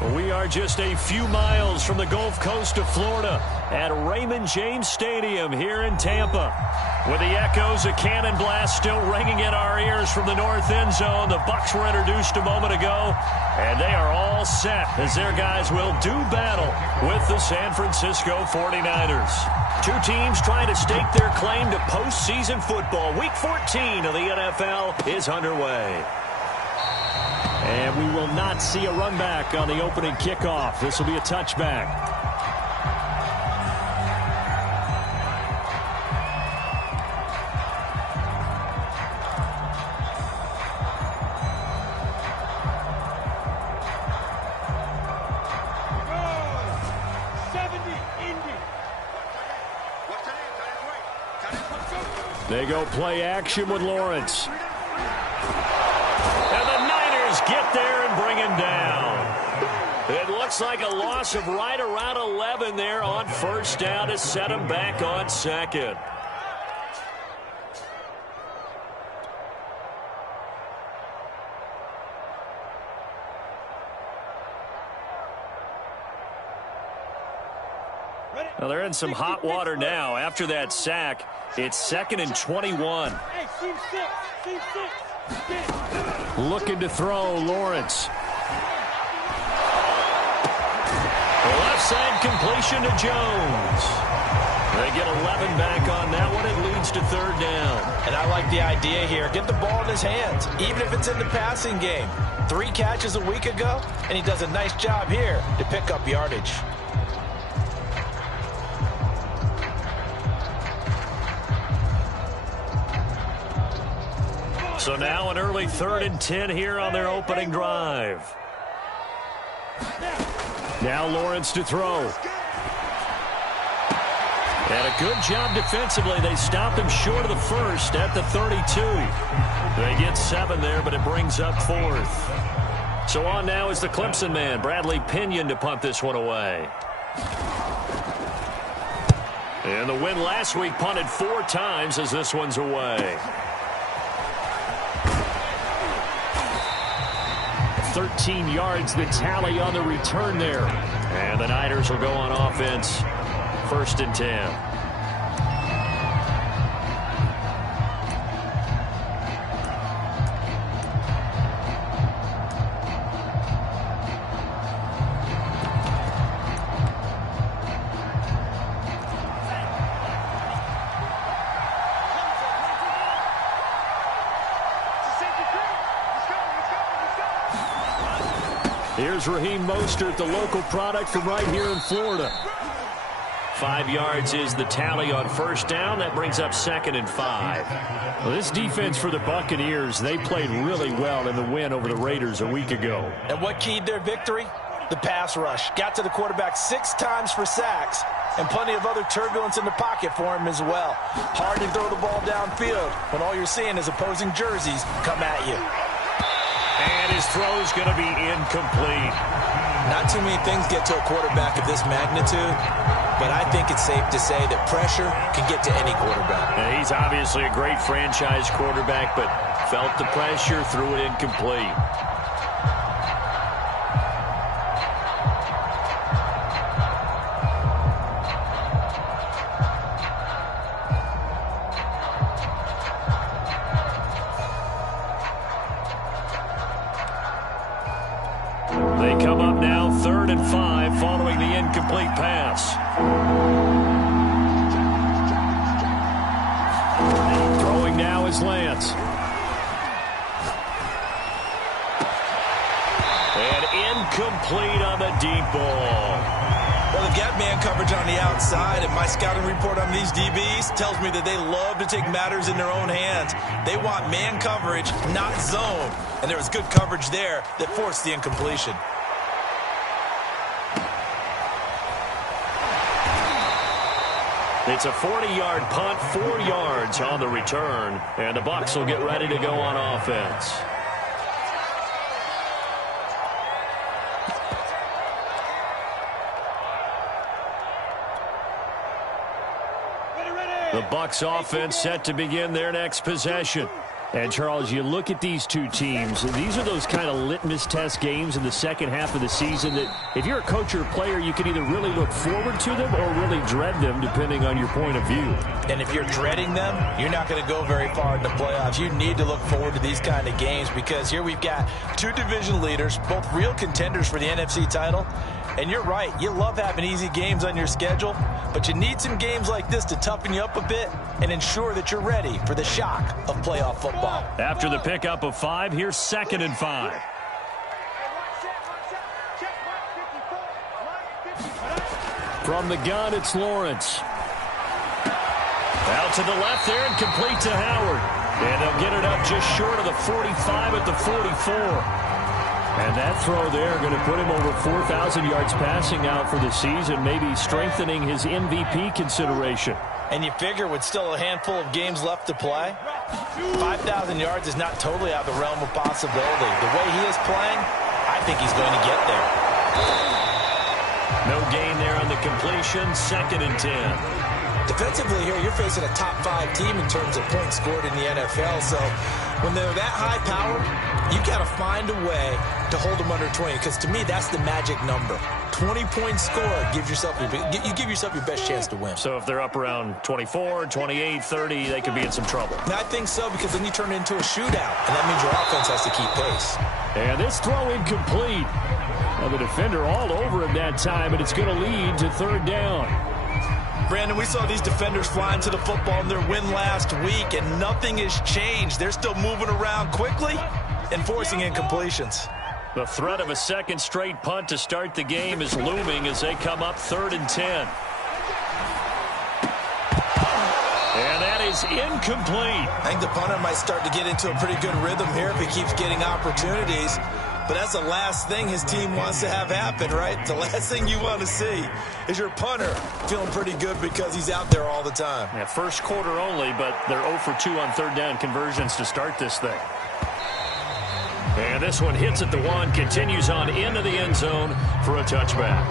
We are just a few miles from the Gulf Coast of Florida at Raymond James Stadium here in Tampa. With the echoes of cannon blast still ringing in our ears from the north end zone, the Bucs were introduced a moment ago, and they are all set as their guys will do battle with the San Francisco 49ers. Two teams trying to stake their claim to postseason football. Week 14 of the NFL is underway. And we will not see a run back on the opening kickoff. This will be a touchback. They go play action with Lawrence. Get there and bring him down. It looks like a loss of right around 11 there on first down to set him back on second. Well, they're in some hot water now. After that sack, it's 2nd and 21. Looking to throw, Lawrence. Left side completion to Jones. They get 11 back on that one. It leads to third down. And I like the idea here. Get the ball in his hands, even if it's in the passing game. 3 catches a week ago, and he does a nice job here to pick up yardage. So now an early 3rd and 10 here on their opening drive. Now Lawrence to throw. And a good job defensively. They stopped him short of the first at the 32. They get 7 there, but it brings up 4th. So on now is the Clemson man, Bradley Pinion, to punt this one away. And the win last week punted 4 times as this one's away. 13 yards the tally on the return there. And the Niners will go on offense. 1st and 10. Here's Raheem Mostert, the local product from right here in Florida. 5 yards is the tally on first down. That brings up 2nd and 5. Well, this defense for the Buccaneers, they played really well in the win over the Raiders a week ago. And what keyed their victory? The pass rush. Got to the quarterback 6 times for sacks, and plenty of other turbulence in the pocket for him as well. Hard to throw the ball downfield when all you're seeing is opposing jerseys come at you. And his throw's going to be incomplete. Not too many things get to a quarterback of this magnitude, but I think it's safe to say that pressure can get to any quarterback. And he's obviously a great franchise quarterback, but felt the pressure, threw it incomplete. They come up now 3rd and 5 following the incomplete pass. Throwing now is Lance. And incomplete on the deep ball. Well, they've got man coverage on the outside, and my scouting report on these DBs tells me that they love to take matters in their own hands. They want man coverage, not zone. And there was good coverage there that forced the incompletion. It's a 40-yard punt, 4 yards on the return, and the Bucs will get ready to go on offense. The Bucs offense set to begin their next possession. And, Charles, you look at these two teams, these are those kind of litmus test games in the second half of the season that if you're a coach or a player, you can either really look forward to them or really dread them, depending on your point of view. And if you're dreading them, you're not going to go very far in the playoffs. You need to look forward to these kind of games because here we've got two division leaders, both real contenders for the NFC title. And you're right, you love having easy games on your schedule, but you need some games like this to toughen you up a bit and ensure that you're ready for the shock of playoff football. After the pickup of 5, here's 2nd and 5. From the gun, it's Lawrence. Out to the left there and complete to Howard. And they'll get it up just short of the 45 at the 44. And that throw there going to put him over 4,000 yards passing out for the season, maybe strengthening his MVP consideration. And you figure with still a handful of games left to play, 5,000 yards is not totally out of the realm of possibility. The way he is playing, I think he's going to get there. No gain there on the completion, 2nd and 10. Defensively here, you're facing a top-5 team in terms of points scored in the NFL. So when they're that high power, you got to find a way to hold them under 20. Because to me, that's the magic number. 20 points scored, you give yourself your best chance to win. So if they're up around 24, 28, 30, they could be in some trouble. And I think so, because then you turn it into a shootout, and that means your offense has to keep pace. And this throw incomplete. Well, the defender all over him that time, and it's going to lead to 3rd down. Brandon, we saw these defenders flying to the football in their win last week, and nothing has changed. They're still moving around quickly and forcing incompletions. The threat of a second straight punt to start the game is looming as they come up 3rd and 10. And that is incomplete. I think the punter might start to get into a pretty good rhythm here if he keeps getting opportunities. But that's the last thing his team wants to have happen, right? The last thing you want to see is your punter feeling pretty good because he's out there all the time. Yeah, first quarter only, but they're 0 for 2 on 3rd down conversions to start this thing. And this one hits at the 1, continues on into the end zone for a touchback.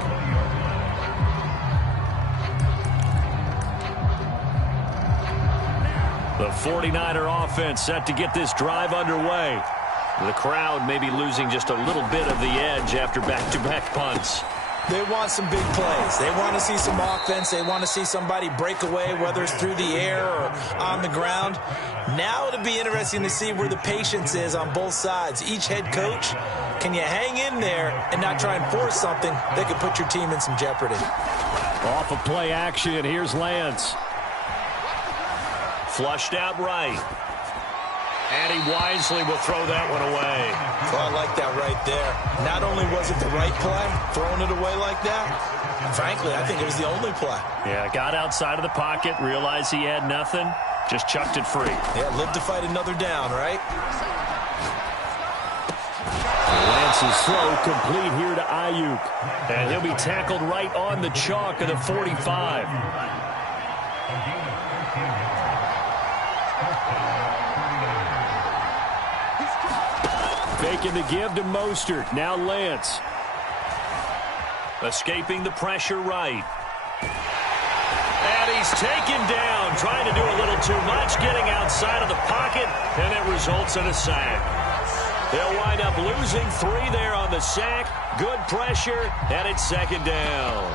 The 49er offense set to get this drive underway. The crowd may be losing just a little bit of the edge after back-to-back punts. They want some big plays. They want to see some offense. They want to see somebody break away, whether it's through the air or on the ground. Now it'll be interesting to see where the patience is on both sides. Each head coach, can you hang in there and not try and force something that could put your team in some jeopardy? Off of play action, here's Lance. Flushed out right. And he wisely will throw that one away. Well, I like that right there. Not only was it the right play, throwing it away like that, frankly, I think it was the only play. Yeah, got outside of the pocket, realized he had nothing, just chucked it free. Yeah, live to fight another down, right? Lance's throw complete here to Ayuk. And he'll be tackled right on the chalk of the 45. Faking the give to Mostert. Now Lance. Escaping the pressure right. And he's taken down. Trying to do a little too much. Getting outside of the pocket. And it results in a sack. They'll wind up losing 3 there on the sack. Good pressure. And it's 2nd down.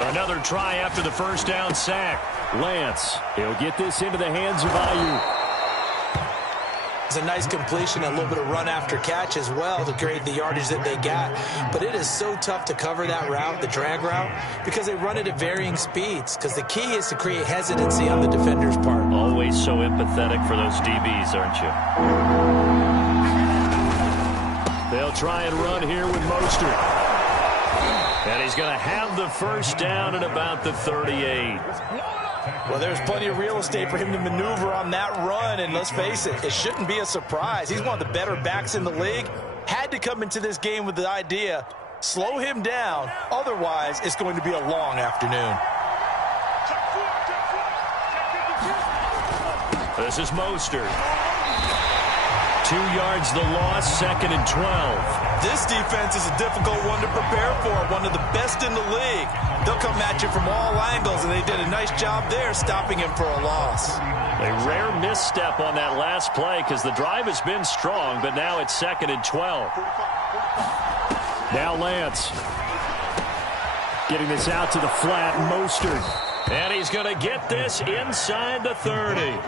Another try after the first down sack. Lance, he'll get this into the hands of Ayuk. It's a nice completion, a little bit of run after catch as well to create the yardage that they got. But it is so tough to cover that route, the drag route, because they run it at varying speeds. Because the key is to create hesitancy on the defender's part. Always so empathetic for those DBs, aren't you? They'll try and run here with Mostert. And he's going to have the first down at about the 38. Well, there's plenty of real estate for him to maneuver on that run, and let's face it, it shouldn't be a surprise. He's one of the better backs in the league. Had to come into this game with the idea, slow him down, otherwise it's going to be a long afternoon. This is Mostert. 2 yards the loss, 2nd and 12. This defense is a difficult one to prepare for, one of the best in the league. They'll come at you from all angles, and they did a nice job there stopping him for a loss. A rare misstep on that last play because the drive has been strong, but now it's 2nd and 12. Now Lance getting this out to the flat, Mostert. And he's going to get this inside the 30.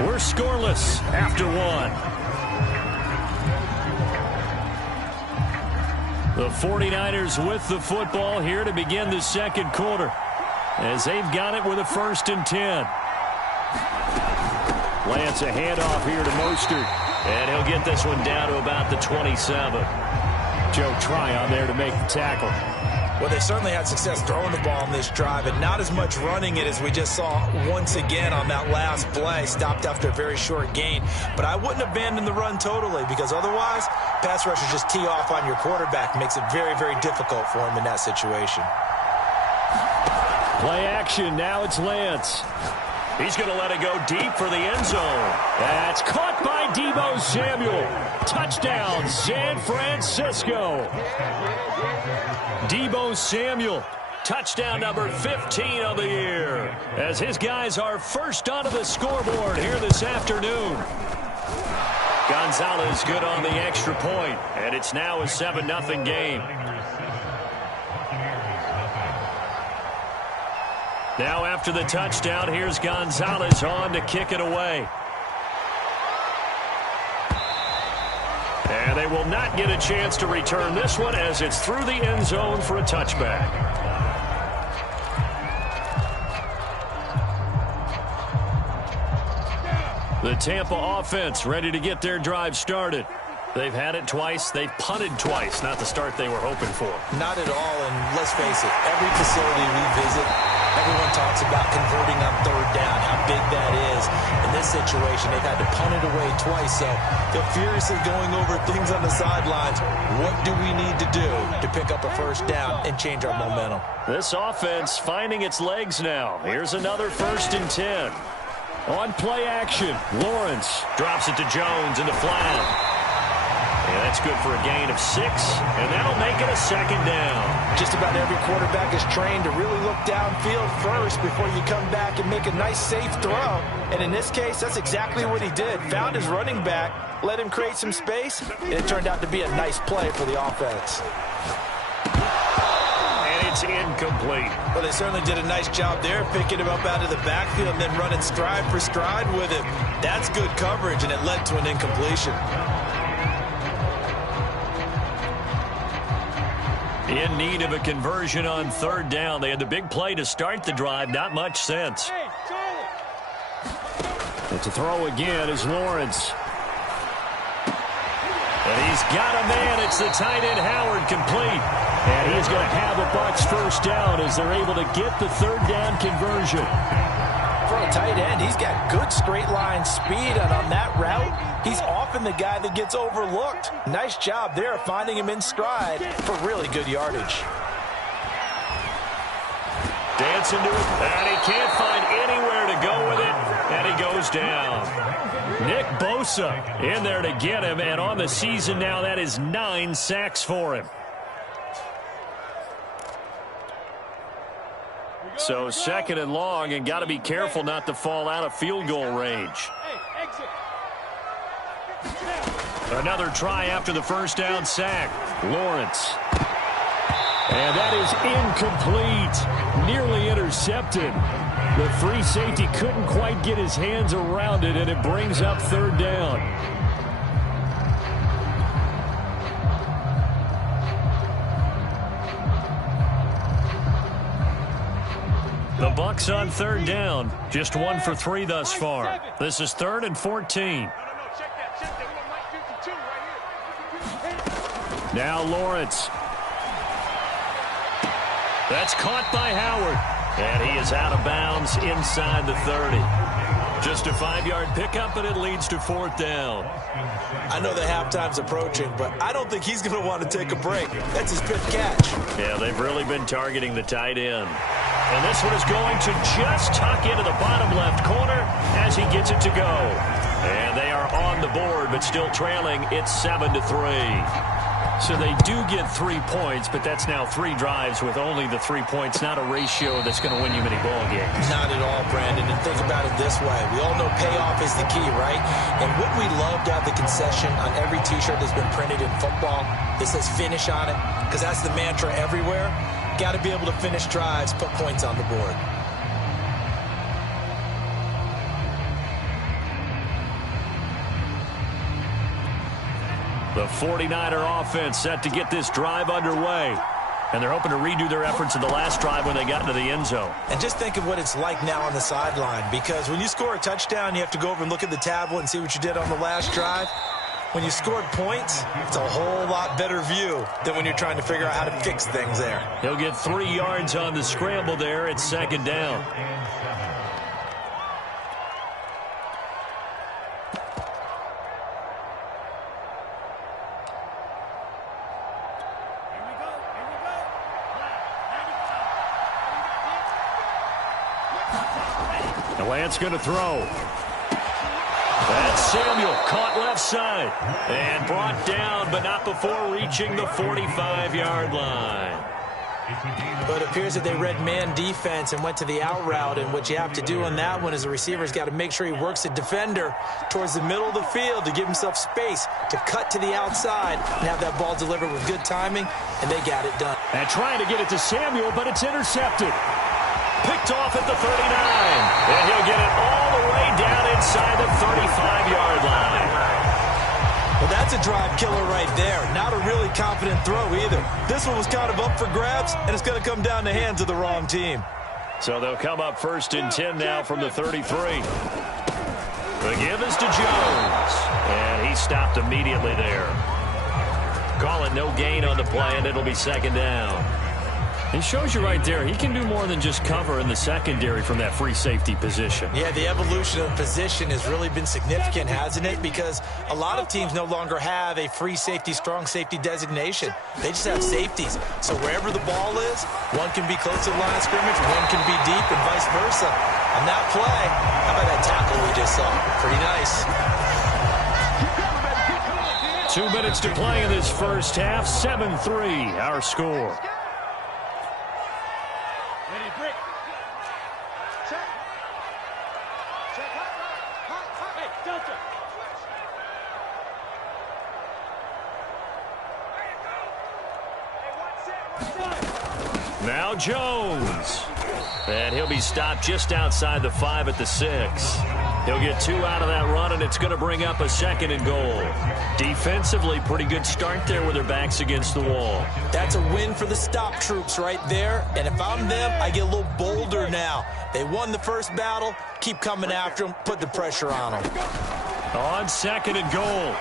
We're scoreless after 1. The 49ers with the football here to begin the second quarter as they've got it with a 1st and 10. Lance a handoff here to Mostert, and he'll get this one down to about the 27. Joe Tryon there to make the tackle. Well, they certainly had success throwing the ball on this drive, and not as much running it as we just saw once again on that last play. Stopped after a very short gain. But I wouldn't abandon the run totally, because otherwise, pass rushers just tee off on your quarterback. Makes it very, very difficult for him in that situation. Play action. Now it's Lance. He's going to let it go deep for the end zone. That's caught by Deebo Samuel. Touchdown, San Francisco. Deebo Samuel, touchdown number 15 of the year, as his guys are first onto the scoreboard here this afternoon. Gonzalez good on the extra point, and it's now a 7-0 game. Now after the touchdown, here's Gonzalez on to kick it away. And they will not get a chance to return this one as it's through the end zone for a touchback. The Tampa offense ready to get their drive started. They've had it twice. They've punted twice. Not the start they were hoping for. Not at all, and let's face it, every facility we visit, everyone talks about converting on 3rd down, how big that is. In this situation, they've had to punt it away twice, so they're furiously going over things on the sidelines. What do we need to do to pick up a 1st down and change our momentum? This offense finding its legs now. Here's another 1st and 10. On play action, Lawrence drops it to Jones in the flat. Yeah, that's good for a gain of 6, and that'll make it a 2nd down. Just about every quarterback is trained to really look downfield first before you come back and make a nice, safe throw. And in this case, that's exactly what he did. Found his running back, let him create some space, and it turned out to be a nice play for the offense. And it's incomplete. Well, they certainly did a nice job there, picking him up out of the backfield and then running stride for stride with him. That's good coverage, and it led to an incompletion. In need of a conversion on 3rd down. They had the big play to start the drive. Not much sense. And to throw again is Lawrence. And he's got a man. It's the tight end Howard, complete. And he's going to have the Bucs 1st down as they're able to get the 3rd down conversion. For a tight end, he's got good straight line speed, and on that route, he's often the guy that gets overlooked. Nice job there finding him in stride for really good yardage. Dancing to it, and he can't find anywhere to go with it, and he goes down. Nick Bosa in there to get him, and on the season now, that is 9 sacks for him. So 2nd and long, and got to be careful not to fall out of field goal range. Another try after the 1st down sack. Lawrence. And that is incomplete. Nearly intercepted. The free safety couldn't quite get his hands around it, and it brings up 3rd down. The Bucs on 3rd down. Just 1 for 3 thus far. This is 3rd and 14. Now Lawrence. That's caught by Howard. And he is out of bounds inside the 30. Just a 5-yard pickup, and it leads to 4th down. I know the halftime's approaching, but I don't think he's going to want to take a break. That's his 5th catch. Yeah, they've really been targeting the tight end. And this one is going to just tuck into the bottom left corner as he gets it to go. And they are on the board, but still trailing. It's 7-3. So they do get 3 points, but that's now 3 drives with only the 3 points. Not a ratio that's going to win you many ball games. Not at all, Brandon. And think about it this way. We all know payoff is the key, right? And wouldn't we love to have the concession on every T-shirt that's been printed in football that says finish on it? Because that's the mantra everywhere. Got to be able to finish drives, put points on the board. The 49er offense set to get this drive underway. And they're hoping to redo their efforts in the last drive when they got into the end zone. And just think of what it's like now on the sideline. Because when you score a touchdown, you have to go over and look at the tablet and see what you did on the last drive. When you scored points, it's a whole lot better view than when you're trying to figure out how to fix things there. He'll get 3 yards on the scramble there. It's 2nd down. Lance going to throw. That's Samuel, caught left side. And brought down, but not before reaching the 45-yard line. But it appears that they read man defense and went to the out route. And what you have to do on that one is the receiver's got to make sure he works the defender towards the middle of the field to give himself space to cut to the outside and have that ball delivered with good timing, and they got it done. And trying to get it to Samuel, but it's intercepted. Picked off at the 39. And he'll get it all the way down inside the 35-yard line. Well, that's a drive killer right there. Not a really confident throw either. This one was kind of up for grabs, and it's going to come down the hands of the wrong team. So they'll come up 1st and 10 now from the 33. The give is to Jones. And he stopped immediately there. Call it no gain on the play, and it'll be 2nd down. It shows you right there, he can do more than just cover in the secondary from that free safety position. Yeah, the evolution of position has really been significant, hasn't it? Because a lot of teams no longer have a free safety, strong safety designation. They just have safeties. So wherever the ball is, one can be close to the line of scrimmage, one can be deep, and vice versa. On that play, how about that tackle we just saw? Pretty nice. 2 minutes to play in this first half. 7-3, our score. Now Jones. And he'll be stopped just outside the 5 at the 6. He'll get 2 out of that run, and it's going to bring up a 2nd and goal. Defensively, pretty good start there with their backs against the wall. That's a win for the stop troops right there. And if I'm them, I get a little bolder now. They won the first battle. Keep coming after them. Put the pressure on them. On 2nd and goal,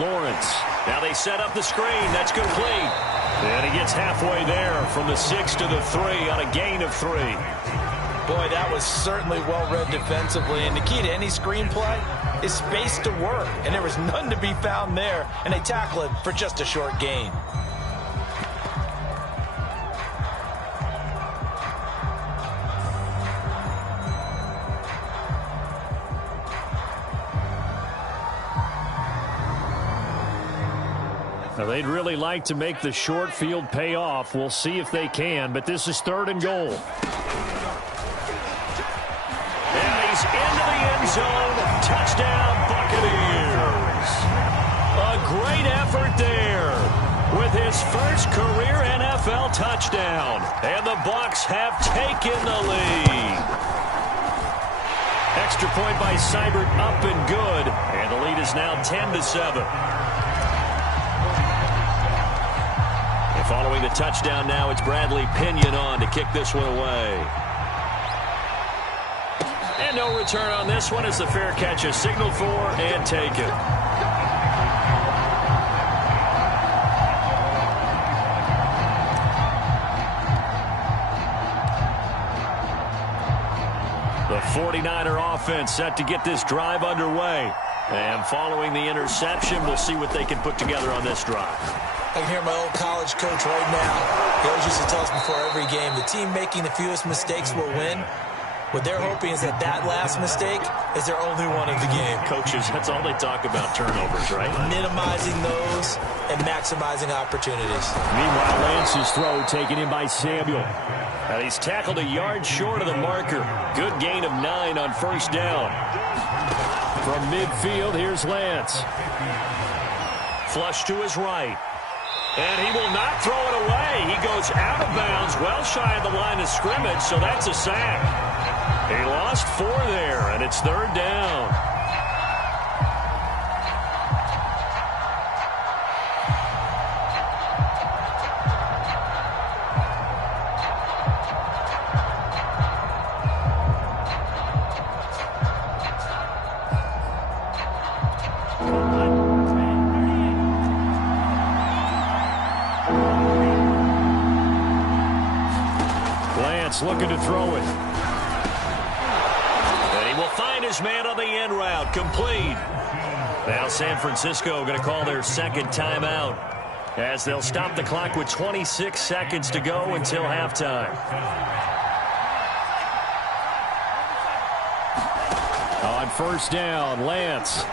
Lawrence. Now they set up the screen. That's complete. And he gets halfway there from the 6 to the 3 on a gain of 3. Boy, that was certainly well-read defensively. And the key to any screenplay is space to work. And there was none to be found there. And they tackle it for just a short gain. Now, they'd really like to make the short field pay off. We'll see if they can, but this is 3rd and goal. And he's into the end zone. Touchdown, Buccaneers. A great effort there with his first career NFL touchdown. And the Bucs have taken the lead. Extra point by Seibert up and good. And the lead is now 10-7. Following the touchdown now, it's Bradley Pinion on to kick this one away. And no return on this one as the fair catch is signaled for and taken. The 49er offense set to get this drive underway. And following the interception, we'll see what they can put together on this drive. I can hear my old college coach right now. He always used to tell us before every game, the team making the fewest mistakes will win. What they're hoping is that last mistake is their only one of the game. Coaches, that's all they talk about, turnovers, right? Minimizing those and maximizing opportunities. Meanwhile, Lance's throw taken in by Samuel. And he's tackled a yard short of the marker. Good gain of 9 on first down. From midfield, here's Lance. Flush to his right. And he will not throw it away. He goes out of bounds, well shy of the line of scrimmage, so that's a sack. He lost 4 there, and it's third down. Lance looking to throw it. His man on the end route, complete. Now San Francisco going to call their second timeout as they'll stop the clock with 26 seconds to go until halftime. On first down, Lance.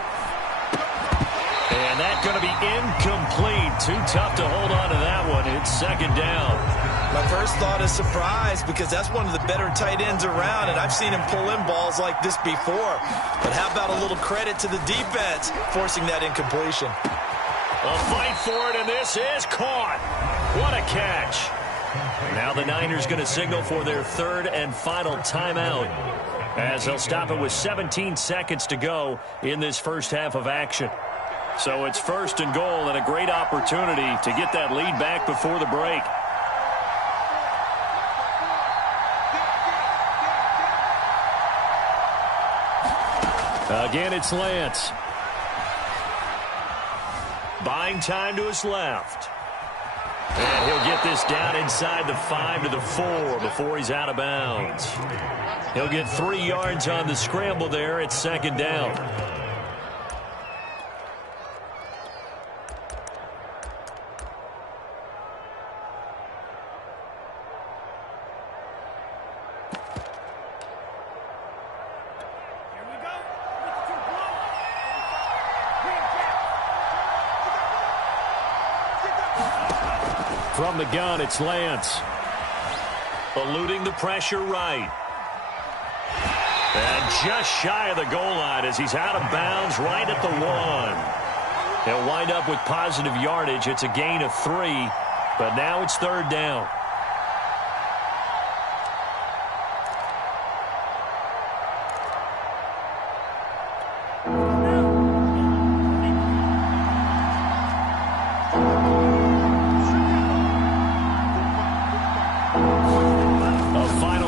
And that's going to be incomplete. Too tough to hold on to that one. It's second down. My first thought is surprise because that's one of the better tight ends around, and I've seen him pull in balls like this before. But how about a little credit to the defense forcing that incompletion? A fight for it, and this is caught. What a catch. Now the Niners going to signal for their third and final timeout as they'll stop it with 17 seconds to go in this first half of action. So it's first and goal and a great opportunity to get that lead back before the break. Again, it's Lance. Buying time to his left. And he'll get this down inside the 5 to the 4 before he's out of bounds. He'll get 3 yards on the scramble there. It's second down. From the gun, it's Lance. Eluding the pressure right. And just shy of the goal line as he's out of bounds right at the 1. He'll wind up with positive yardage. It's a gain of 3, but now it's third down.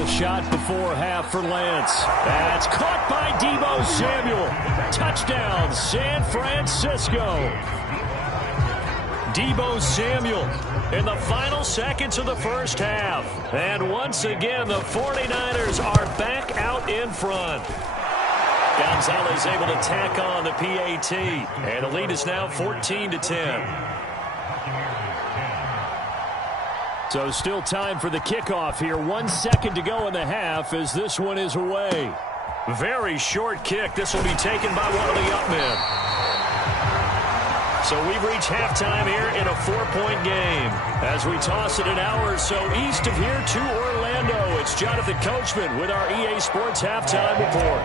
Shot before half for Lance. That's caught by Deebo Samuel. Touchdown, San Francisco. Deebo Samuel in the final seconds of the first half. And once again, the 49ers are back out in front. Gonzalez able to tack on the PAT. And the lead is now 14-10. So still time for the kickoff here. 1 second to go in the half as this one is away. Very short kick. This will be taken by one of the up men. So we've reached halftime here in a 4-point game. As we toss it an hour or so east of here to Orlando, it's Jonathan Coachman with our EA Sports Halftime Report.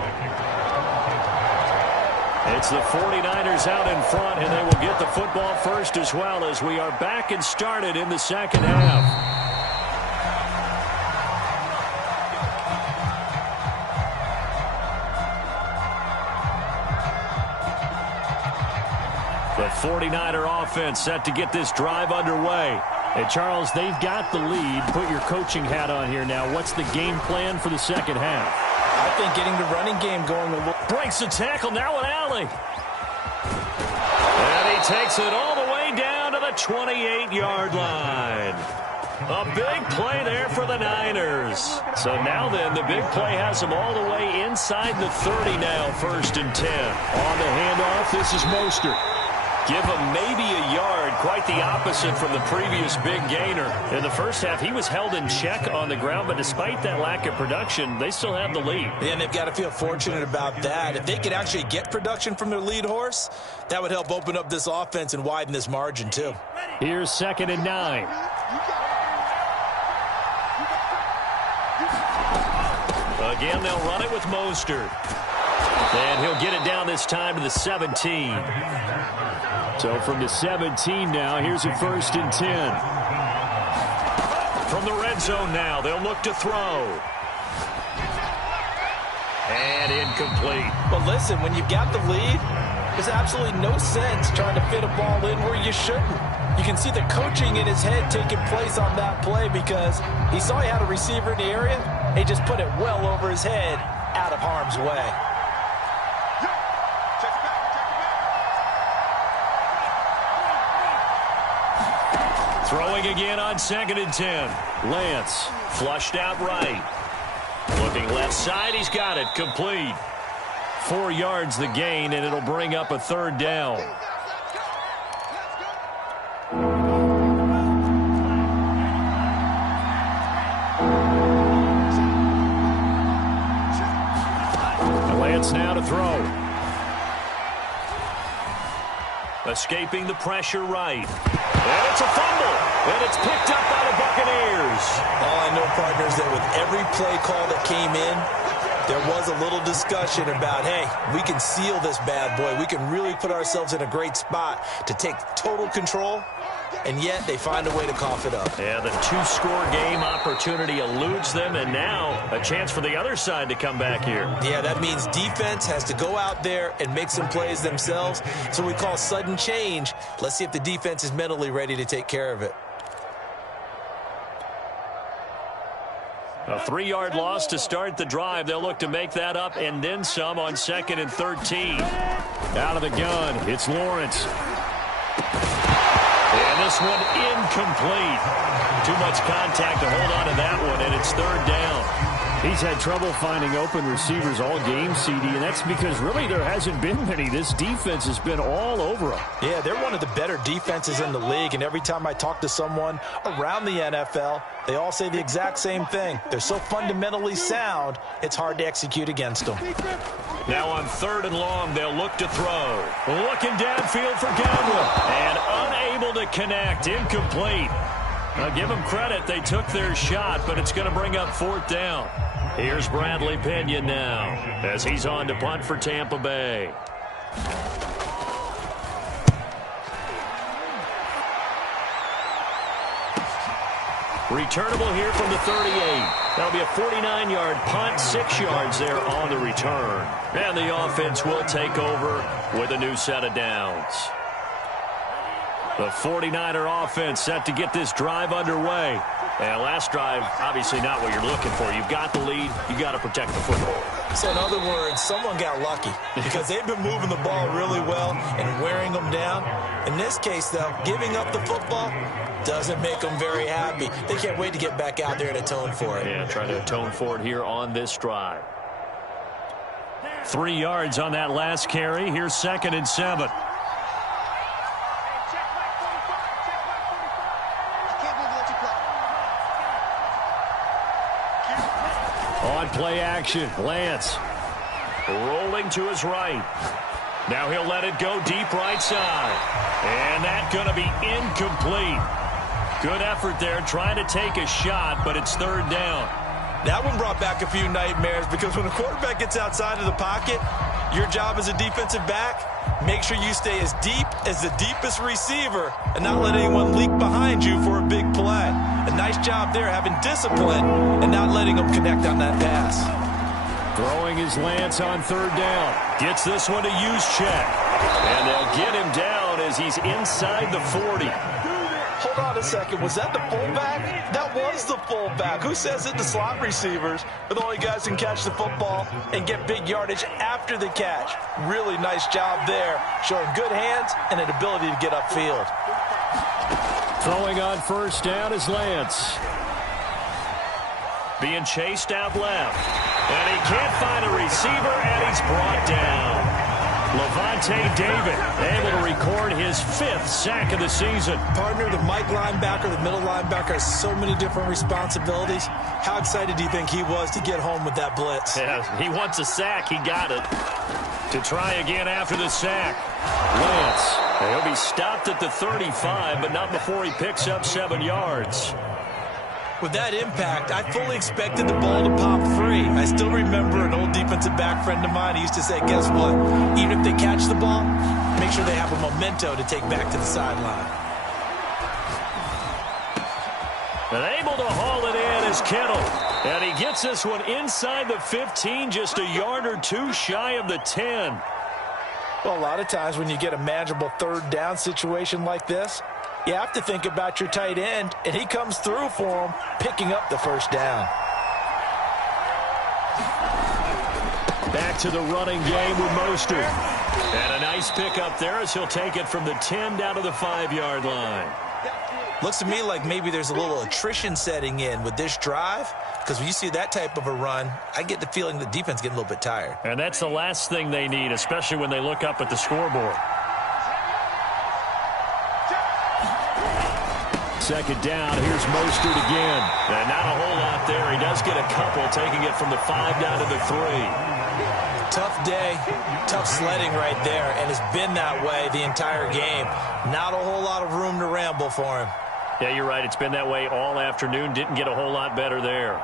It's the 49ers out in front, and they will get the football first as well as we are back and started in the second half. The 49er offense set to get this drive underway. And, Charles, they've got the lead. Put your coaching hat on here now. What's the game plan for the second half? I think getting the running game going will breaks the tackle, now an alley. And he takes it all the way down to the 28-yard line. A big play there for the Niners. So now then, the big play has them all the way inside the 30 now, 1st and 10. On the handoff, This is Mostert. Give him maybe a yard, quite the opposite from the previous big gainer. In the first half, he was held in check on the ground, but despite that lack of production, they still have the lead. And they've got to feel fortunate about that. If they could actually get production from their lead horse, that would help open up this offense and widen this margin too. Here's 2nd and 9. Again, they'll run it with Mostert. And he'll get it down this time to the 17. So from the 17 now, here's a 1st and 10. From the red zone now, they'll look to throw. And incomplete. But listen, when you've got the lead, there's absolutely no sense trying to fit a ball in where you shouldn't. You can see the coaching in his head taking place on that play because he saw he had a receiver in the area. He just put it well over his head, out of harm's way. Throwing again on 2nd and 10. Lance flushed out right. Looking left side, he's got it, complete. 4 yards the gain, and it'll bring up a 3rd down. Lance now to throw. Escaping the pressure right. And it's a fumble. And it's picked up by the Buccaneers. All I know, partners, that with every play call that came in, there was a little discussion about, hey, we can seal this bad boy. We can really put ourselves in a great spot to take total control. And yet they find a way to cough it up. Yeah, the 2-score game opportunity eludes them, and now a chance for the other side to come back here. Yeah, that means defense has to go out there and make some plays themselves. So we call sudden change. Let's see if the defense is mentally ready to take care of it. A 3-yard loss to start the drive. They'll look to make that up and then some on 2nd and 13. Out of the gun, it's Lawrence. And this one incomplete. Too much contact to hold on to that one, and it's 3rd down. He's had trouble finding open receivers all game, CD, and that's because really there hasn't been many. This defense has been all over him. Yeah, they're one of the better defenses in the league, and every time I talk to someone around the NFL, they all say the exact same thing. They're so fundamentally sound, it's hard to execute against them. Now on 3rd and long, they'll look to throw. Looking downfield for Godwin, and unable to connect, incomplete. Now give them credit, they took their shot, but it's going to bring up 4th down. Here's Bradley Pinion now as he's on to punt for Tampa Bay. Returnable here from the 38. That'll be a 49-yard punt, 6 yards there on the return. And the offense will take over with a new set of downs. The 49er offense set to get this drive underway. And last drive, obviously not what you're looking for. You've got the lead. You've got to protect the football. So in other words, someone got lucky because they've been moving the ball really well and wearing them down. In this case, though, giving up the football doesn't make them very happy. They can't wait to get back out there and atone for it. Yeah, trying to atone for it here on this drive. 3 yards on that last carry. Here's 2nd and 7. On play action, Lance rolling to his right. Now he'll let it go deep right side. And that's going to be incomplete. Good effort there trying to take a shot, but it's 3rd down. That one brought back a few nightmares because when a quarterback gets outside of the pocket, your job as a defensive back, make sure you stay as deep as the deepest receiver and not let anyone leak behind you for a big play. A nice job there having discipline and not letting them connect on that pass. Throwing his Lance on 3rd down. Gets this one to Juszczyk. And they'll get him down as he's inside the 40. Hold on a second. Was that the fullback? That was the fullback. Who says that the slot receivers are the only guys who can catch the football and get big yardage after the catch? Really nice job there, showing good hands and an ability to get upfield. Throwing on 1st down is Lance. Being chased out left. And he can't find a receiver, and he's brought down. Levante David able to record his 5th sack of the season. Partner, the Mike linebacker, the middle linebacker has so many different responsibilities. How excited do you think he was to get home with that blitz? Yeah, he wants a sack. He got it. To try again after the sack. Lance. He'll be stopped at the 35, but not before he picks up 7 yards. With that impact, I fully expected the ball to pop free. I still remember an old defensive back friend of mine. He used to say, guess what? Even if they catch the ball, make sure they have a memento to take back to the sideline. And able to haul it in is Kittle. And he gets this one inside the 15, just a yard or two shy of the 10. Well, a lot of times when you get a manageable third down situation like this, you have to think about your tight end, and he comes through for him, picking up the first down. Back to the running game with Mostert. And a nice pickup there as he'll take it from the 10 down to the 5-yard line. Looks to me like maybe there's a little attrition setting in with this drive, because when you see that type of a run, I get the feeling the defense getting a little bit tired. And that's the last thing they need, especially when they look up at the scoreboard. Second down, here's Mostert again. And not a whole lot there. He does get a couple, taking it from the 5 down to the 3. Tough day, tough sledding right there, and it's been that way the entire game. Not a whole lot of room to ramble for him. Yeah, you're right. It's been that way all afternoon. Didn't get a whole lot better there.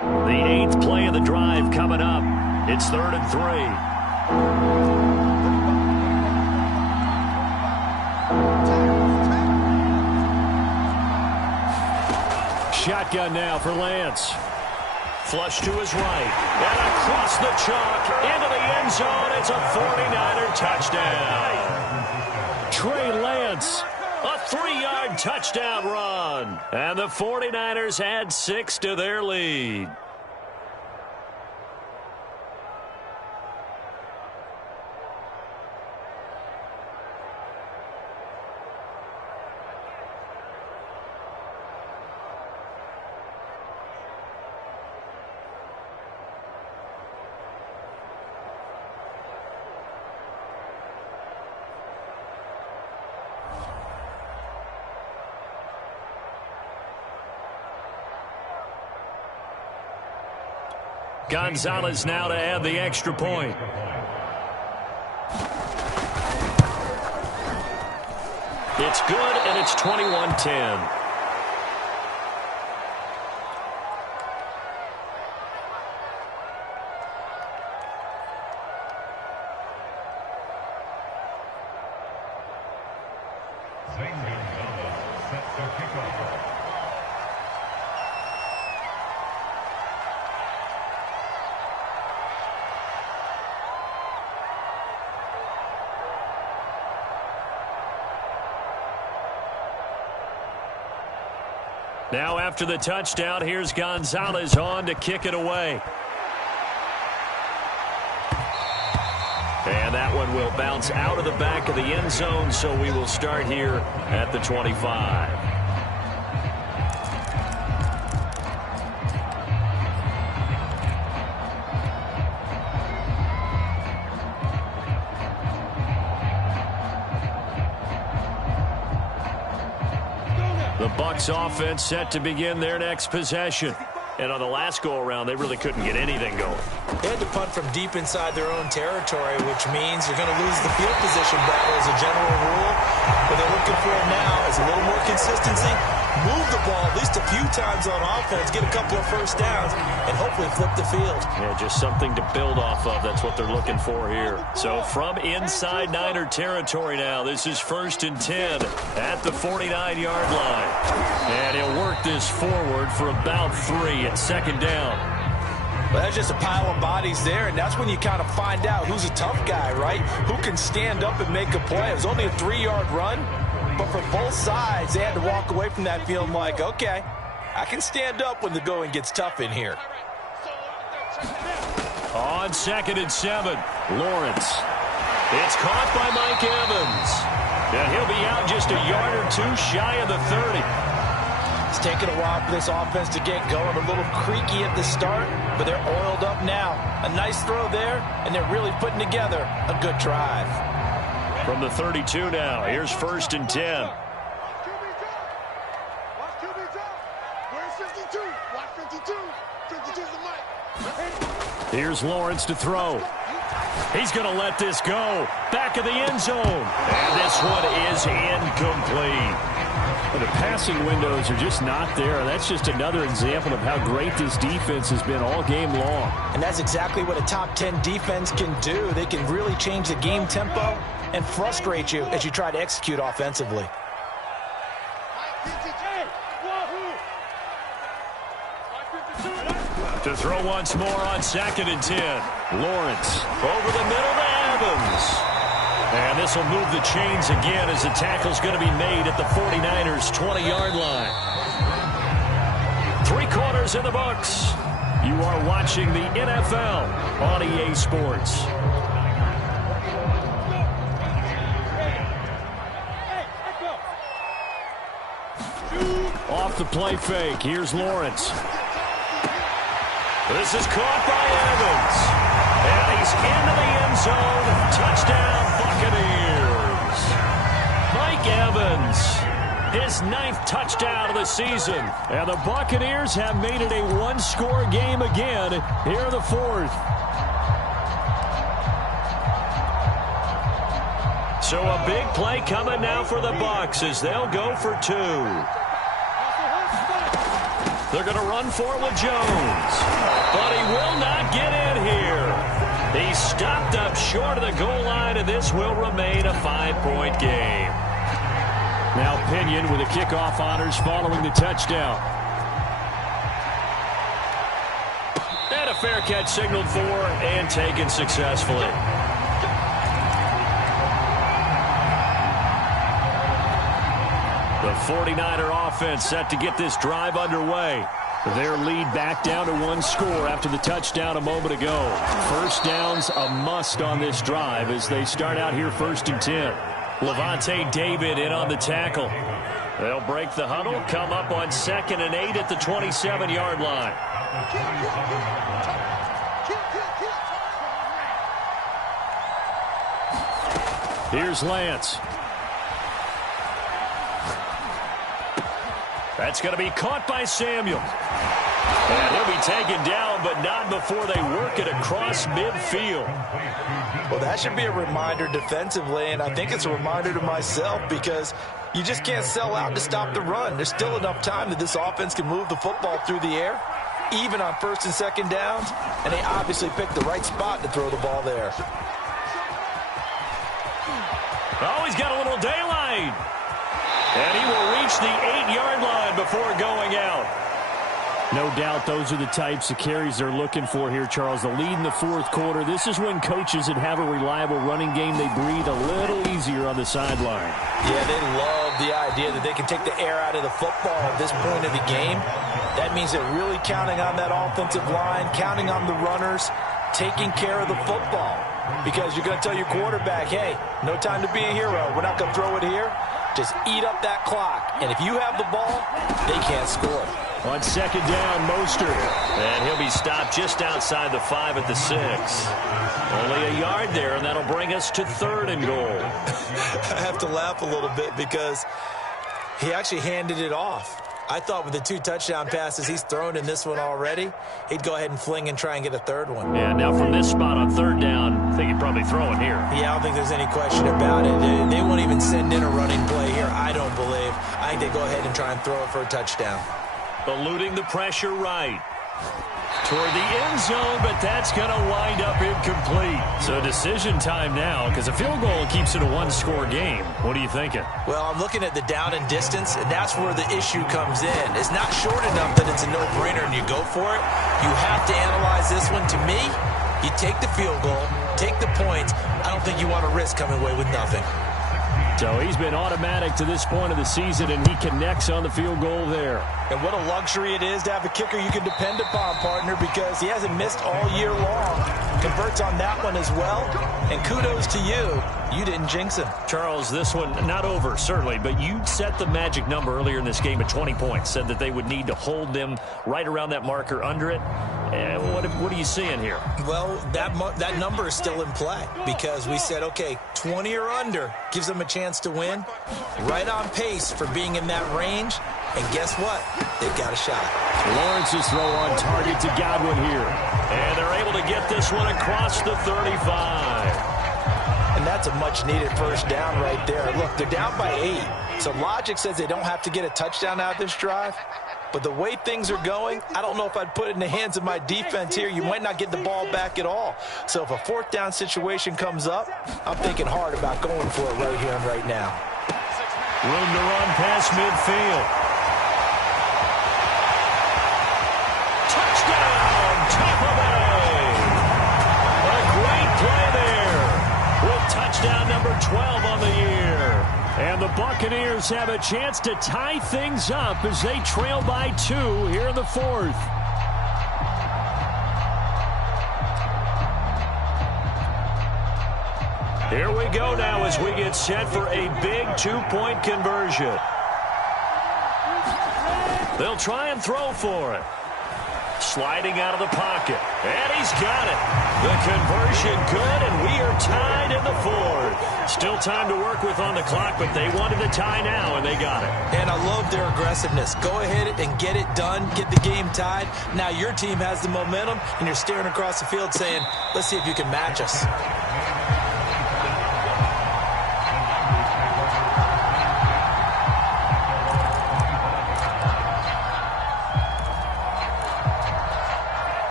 The 8th play of the drive coming up. It's 3rd and 3. Shotgun now for Lance. Flush to his right. And across the chalk into the end zone. It's a 49er touchdown. Trey Lance, a 3-yard touchdown run. And the 49ers add 6 to their lead. Gonzalez now to add the extra point. It's good, and it's 21-10. Now after the touchdown, here's Gonzalez on to kick it away. And that one will bounce out of the back of the end zone, so we will start here at the 25. The Bucs offense set to begin their next possession. And on the last go-around, they really couldn't get anything going. They had to punt from deep inside their own territory, which means you're going to lose the field position battle as a general rule. What they're looking for now is a little more consistency. Move the ball at least a few times on offense, get a couple of first downs, and hopefully flip the field. Yeah, just something to build off of. That's what they're looking for here. So from inside Niner territory now, this is 1st and 10 at the 49-yard line. And he'll work this forward for about 3 at 2nd down. Well, that's just a pile of bodies there, and that's when you kind of find out who's a tough guy, right? Who can stand up and make a play. It was only a 3-yard run. But for both sides, they had to walk away from that feeling like, okay, I can stand up when the going gets tough in here. On 2nd and 7, Lawrence. It's caught by Mike Evans. And he'll be out just a yard or two shy of the 30. It's taken a while for this offense to get going. A little creaky at the start, but they're oiled up now. A nice throw there, and they're really putting together a good drive. From the 32 now, here's 1st and 10. Here's Lawrence to throw. He's going to let this go. Back of the end zone. And this one is incomplete. The passing windows are just not there. That's just another example of how great this defense has been all game long. And that's exactly what a top 10 defense can do. They can really change the game tempo and frustrate you as you try to execute offensively. To throw once more on 2nd and 10. Lawrence over the middle to Evans. And this will move the chains again as the tackle's going to be made at the 49ers' 20-yard line. 3 quarters in the books. You are watching the NFL on EA Sports. Off the play fake. Here's Lawrence. This is caught by Evans. And he's into the end zone. Touchdown, Buccaneers. Mike Evans, his 9th touchdown of the season. And the Buccaneers have made it a 1-score game again here in the 4th. So a big play coming now for the Bucs as they'll go for 2. They're going to run for it with Jones. But he will not get in here. He's stopped up short of the goal line, and this will remain a 5-point game. Now Pinion with the kickoff honors following the touchdown. And a fair catch signaled for and taken successfully. The 49er offense set to get this drive underway. Their lead back down to 1 score after the touchdown a moment ago. 1st down's a must on this drive as they start out here 1st and 10. Levante David in on the tackle. They'll break the huddle, come up on 2nd and 8 at the 27-yard line. Here's Lance. That's going to be caught by Samuel. And he'll be taken down, but not before they work it across midfield. Well, that should be a reminder defensively, and I think it's a reminder to myself because you just can't sell out to stop the run. There's still enough time that this offense can move the football through the air, even on 1st and 2nd downs, and they obviously picked the right spot to throw the ball there. Oh, he's got a little daylight. And he will reach the 8-yard line before going out. No doubt those are the types of carries they're looking for here, Charles. The lead in the 4th quarter. This is when coaches that have a reliable running game, they breathe a little easier on the sideline. Yeah, they love the idea that they can take the air out of the football at this point of the game. That means they're really counting on that offensive line, counting on the runners, taking care of the football. Because you're going to tell your quarterback, hey, no time to be a hero. We're not going to throw it here. Just eat up that clock. And if you have the ball, they can't score. On 2nd down, Mostert. And he'll be stopped just outside the 5 at the 6. Only a yard there, and that'll bring us to 3rd and goal. I have to laugh a little bit because he actually handed it off. I thought with the 2 touchdown passes he's thrown in this one already, he'd go ahead and fling and try and get a 3rd one. Yeah, now from this spot on 3rd down, I think he'd probably throw it here. Yeah, I don't think there's any question about it. They won't even send in a running play here, I don't believe. I think they go ahead and try and throw it for a touchdown. Eluding the pressure right. Toward the end zone, but that's going to wind up incomplete. So decision time now, because a field goal keeps it a 1-score game. What are you thinking? Well, I'm looking at the down and distance, and that's where the issue comes in. It's not short enough that it's a no-brainer and you go for it. You have to analyze this one. To me, you take the field goal, take the points. I don't think you want to risk coming away with nothing. So he's been automatic to this point of the season, and he connects on the field goal there. And what a luxury it is to have a kicker you can depend upon, partner, because he hasn't missed all year long. Converts on that one as well. And kudos to you. You didn't jinx him. Charles, this one not over, certainly, but you set the magic number earlier in this game at 20 points. Said that they would need to hold them right around that marker under it. What are you seeing here? Well, that number is still in play because we said, okay, 20 or under gives them a chance to win. Right on pace for being in that range. And guess what? They've got a shot. Lawrence's throw on target to Godwin here. And they're able to get this one across the 35. And that's a much-needed first down right there. Look, they're down by 8. So logic says they don't have to get a touchdown out of this drive. But the way things are going, I don't know if I'd put it in the hands of my defense here. You might not get the ball back at all. So if a fourth down situation comes up, I'm thinking hard about going for it right here and right now. Room to run past midfield. Touchdown, Tampa Bay. A great play there with touchdown number 12 on the year. And the Buccaneers have a chance to tie things up as they trail by 2 here in the 4th. Here we go now as we get set for a big 2-point conversion. They'll try and throw for it. Sliding out of the pocket. And he's got it. The conversion good, and we are tied in the 4th. Still time to work with on the clock, but they wanted the tie now, and they got it. And I love their aggressiveness. Go ahead and get it done. Get the game tied. Now your team has the momentum, and you're staring across the field saying, let's see if you can match us.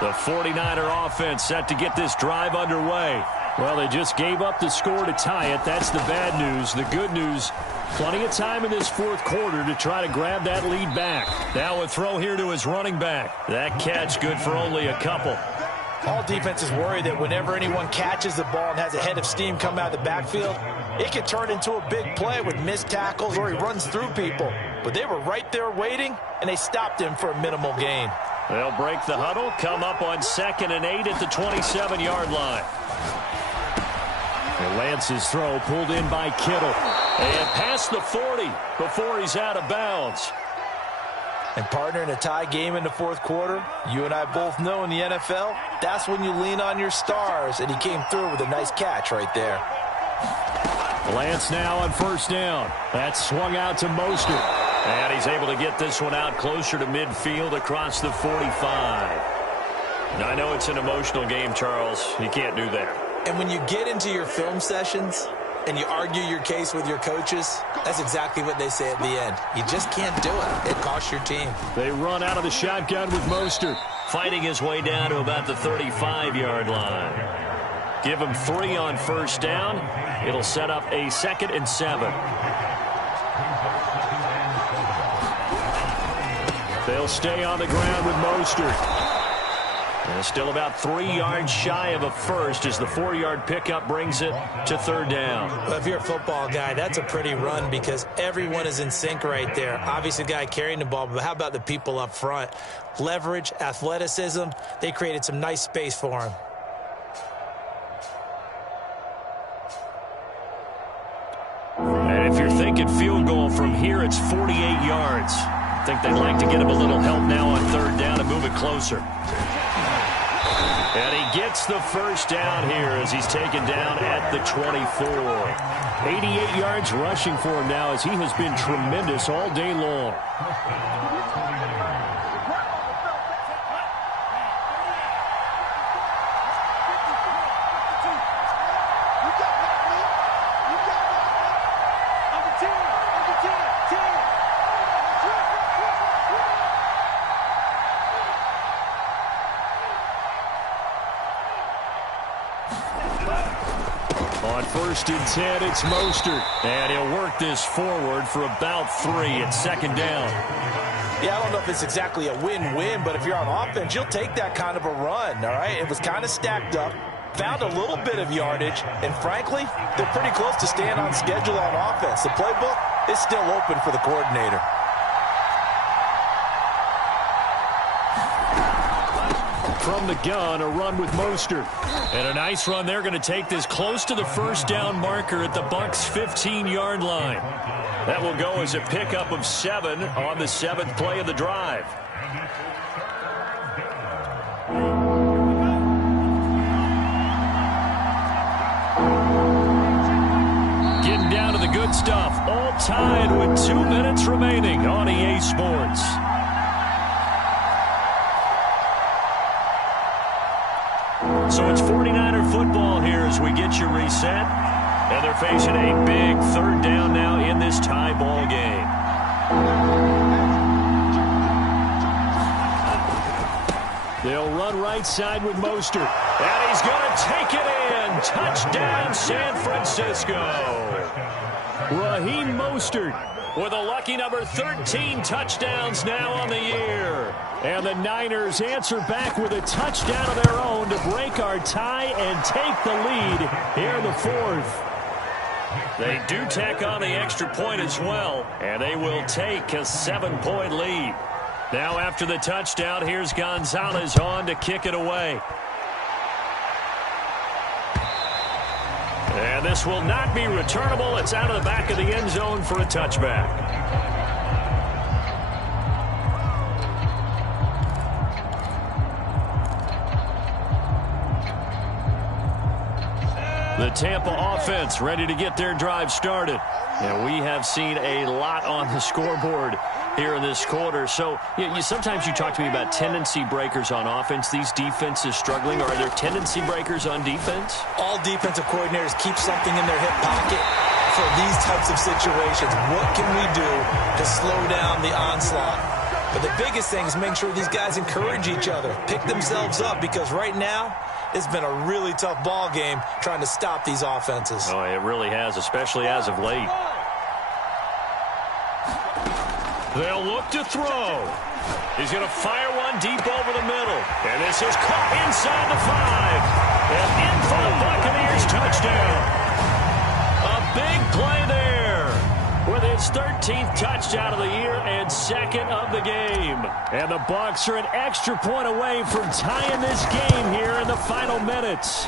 The 49er offense set to get this drive underway. Well, they just gave up the score to tie it. That's the bad news. The good news, plenty of time in this 4th quarter to try to grab that lead back. Now a throw here to his running back. That catch good for only a couple. All defenses worry that whenever anyone catches the ball and has a head of steam come out of the backfield, it can turn into a big play with missed tackles or he runs through people. But they were right there waiting, and they stopped him for a minimal gain. They'll break the huddle, come up on 2nd and 8 at the 27-yard line. And Lance's throw pulled in by Kittle. And past the 40 before he's out of bounds. And partner, in a tie game in the 4th quarter, you and I both know in the NFL, that's when you lean on your stars, and he came through with a nice catch right there. Lance now on 1st down. That's swung out to Mostert. And he's able to get this one out closer to midfield across the 45. Now, I know it's an emotional game, Charles. You can't do that. And when you get into your film sessions and you argue your case with your coaches, that's exactly what they say at the end. You just can't do it. It costs your team. They run out of the shotgun with Mostert. Fighting his way down to about the 35-yard line. Give him 3 on 1st down. It'll set up a 2nd and 7. They'll stay on the ground with Mostert. And still about 3 yards shy of a first as the 4-yard pickup brings it to 3rd down. Well, if you're a football guy, that's a pretty run because everyone is in sync right there. Obviously, the guy carrying the ball, but how about the people up front? Leverage, athleticism, they created some nice space for him. And if you're thinking field goal from here, it's 48 yards. I think they'd like to get him a little help now on 3rd down and move it closer. And he gets the first down here as he's taken down at the 24. 88 yards rushing for him now as he has been tremendous all day long. On 1st and 10, it's Mostert. And he'll work this forward for about 3 at 2nd down. Yeah, I don't know if it's exactly a win-win, but if you're on offense, you'll take that kind of a run, all right? It was kind of stacked up. found a little bit of yardage, and frankly, they're pretty close to staying on schedule on offense. The playbook is still open for the coordinator. From the gun, a run with Mostert. And a nice run there, going to take this close to the first down marker at the Bucs' 15-yard line. That will go as a pickup of 7 on the 7th play of the drive. Getting down to the good stuff. All tied with 2 minutes remaining on EA Sports. So it's 49er football here as we get you reset. And they're facing a big 3rd down now in this tie ball game. They'll run right side with Mostert. And he's going to take it in. Touchdown, San Francisco. Raheem Mostert with a lucky number 13 touchdowns now on the year. And the Niners answer back with a touchdown of their own to break our tie and take the lead here in the 4th. They do tack on the extra point as well, and they will take a 7-point lead. Now after the touchdown, here's Gonzalez on to kick it away. And this will not be returnable. It's out of the back of the end zone for a touchback. The Tampa offense ready to get their drive started. And we have seen a lot on the scoreboard here in this quarter. So sometimes you talk to me about tendency breakers on offense. These defenses struggling. Are there tendency breakers on defense? All defensive coordinators keep something in their hip pocket for these types of situations. What can we do to slow down the onslaught? But the biggest thing is make sure these guys encourage each other, pick themselves up, because right now it's been a really tough ball game trying to stop these offenses. Oh, it really has, especially as of late. They'll look to throw. He's going to fire one deep over the middle. And this is caught inside the 5. And in for the Buccaneers touchdown. A big play there with his 13th touchdown of the year and 2nd of the game. And the Bucs are an extra point away from tying this game here in the final minutes.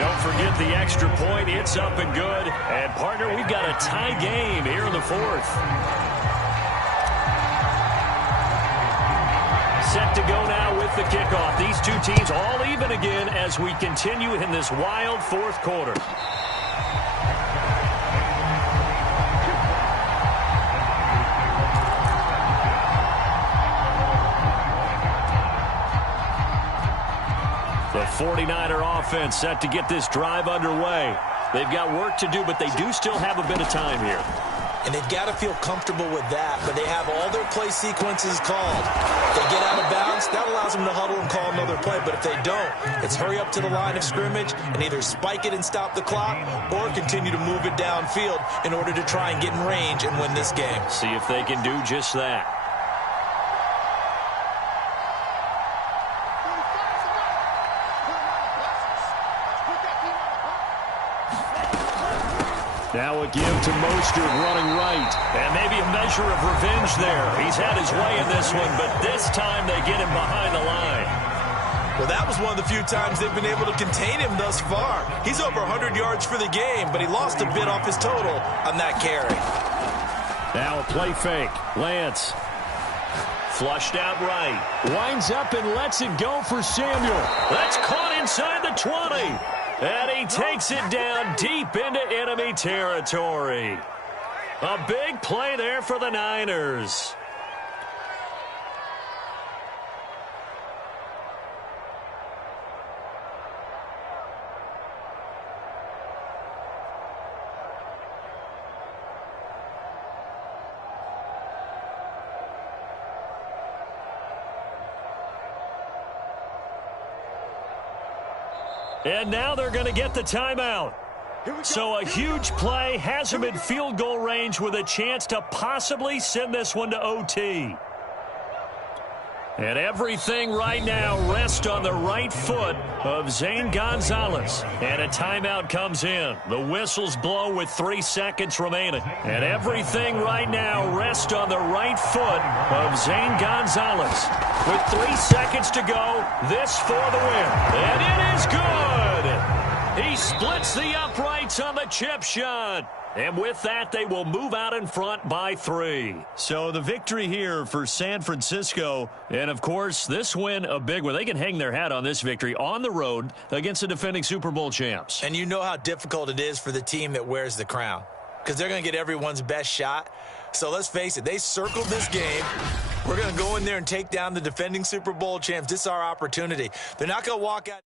Don't forget the extra point. It's up and good. And, partner, we've got a tie game here in the 4th. Set to go now with the kickoff. These two teams all even again as we continue in this wild 4th quarter. The 49er offense set to get this drive underway. They've got work to do, but they do still have a bit of time here. And they've got to feel comfortable with that, but they have all their play sequences called. If they get out of bounds, that allows them to huddle and call another play. But if they don't, it's hurry up to the line of scrimmage and either spike it and stop the clock or continue to move it downfield in order to try and get in range and win this game. See if they can do just that. Now a give to Mostert running right. And maybe a measure of revenge there. He's had his way in this one, but this time they get him behind the line. Well, that was one of the few times they've been able to contain him thus far. He's over 100 yards for the game, but he lost a bit off his total on that carry. Now a play fake. Lance. Flushed out right. Winds up and lets it go for Samuel. That's caught inside the 20. And he takes it down deep into enemy territory. A big play there for the Niners. And now they're going to get the timeout. So a huge play has them in field goal range with a chance to possibly send this one to OT. And everything right now rests on the right foot of Zane Gonzalez. And a timeout comes in. The whistles blow with 3 seconds remaining. And everything right now rests on the right foot of Zane Gonzalez. With 3 seconds to go, this for the win. And it is good! He splits the uprights on the chip shot. And with that, they will move out in front by 3. So the victory here for San Francisco. And, of course, this win a big one. They can hang their hat on this victory on the road against the defending Super Bowl champs. And you know how difficult it is for the team that wears the crown, because they're going to get everyone's best shot. So let's face it, they circled this game. We're going to go in there and take down the defending Super Bowl champs. This is our opportunity. They're not going to walk out.